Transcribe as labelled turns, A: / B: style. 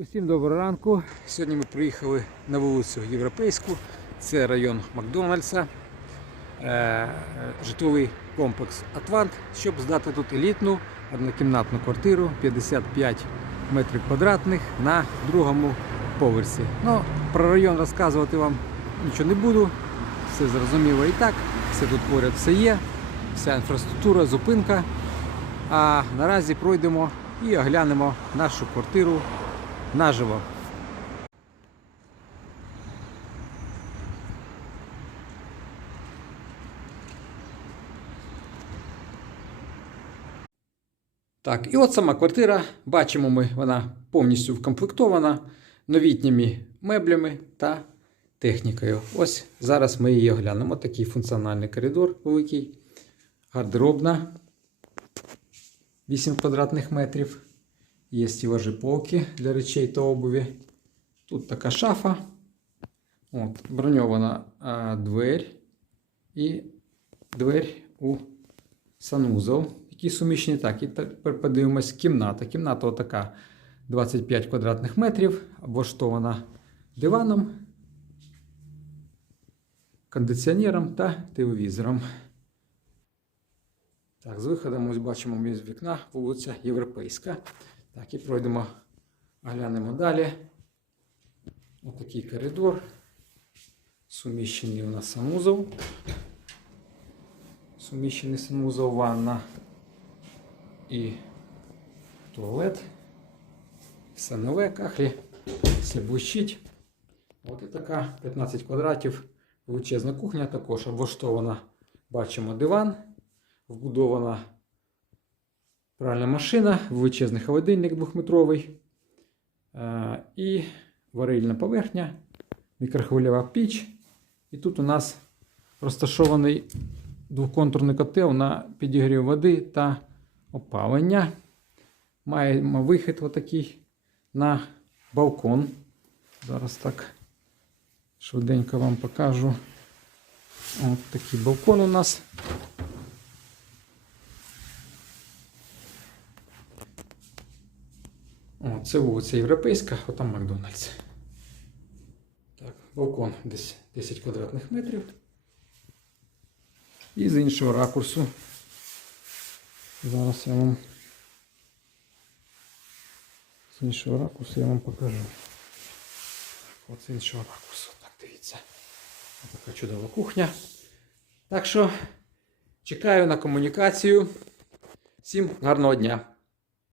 A: Усім доброго ранку. Сьогодні ми приїхали на вулицю Європейську. Це район Макдональдса, е, житловий комплекс Атвант, щоб здати тут елітну однокімнатну квартиру 55 метрів квадратних на другому поверсі. Ну, про район розказувати вам нічого не буду. Все зрозуміло і так. Все тут поряд все є, вся інфраструктура, зупинка. А наразі пройдемо і оглянемо нашу квартиру наживо. Так, і от сама квартира. Бачимо ми, вона повністю вкомплектована новітніми меблями та технікою. Ось зараз ми її оглянемо. Такий функціональний коридор великий, гардеробна 8 квадратних метрів. Є стілажі полки для речей та обуві. Тут така шафа. От, броньована а, двері і двері у санузел, які суміщені. Так, і тепер подивимось кімната. Кімната отака 25 квадратних метрів, облаштована диваном, кондиціонером та телевізором. Так, з виходом ось бачимо з вікна вулиця Європейська. Так, і пройдемо, глянемо далі. Ось такий коридор. Суміщений у нас санузел. Суміщений санузел, ванна і туалет. Все нове, кахлі, все блищить. Ось така 15 квадратів. Величезна кухня також облаштована. Бачимо диван, вбудована пральна машина, величезний холодильник двохметровий е, і варильна поверхня, мікрохвильова піч. І тут у нас розташований двоконтурний котел на підігрів води та опалення. Маємо вихід отакий на балкон. Зараз так швиденько вам покажу. Ось такий балкон у нас. О, це вулиця Європейська, отам Макдональдс. Так, балкон десь 10 квадратних метрів. І з іншого ракурсу. Зараз я вам з іншого ракурсу я вам покажу. От з іншого ракурсу. Так, дивіться. Ось така чудова кухня. Так що чекаю на комунікацію. Всім гарного дня!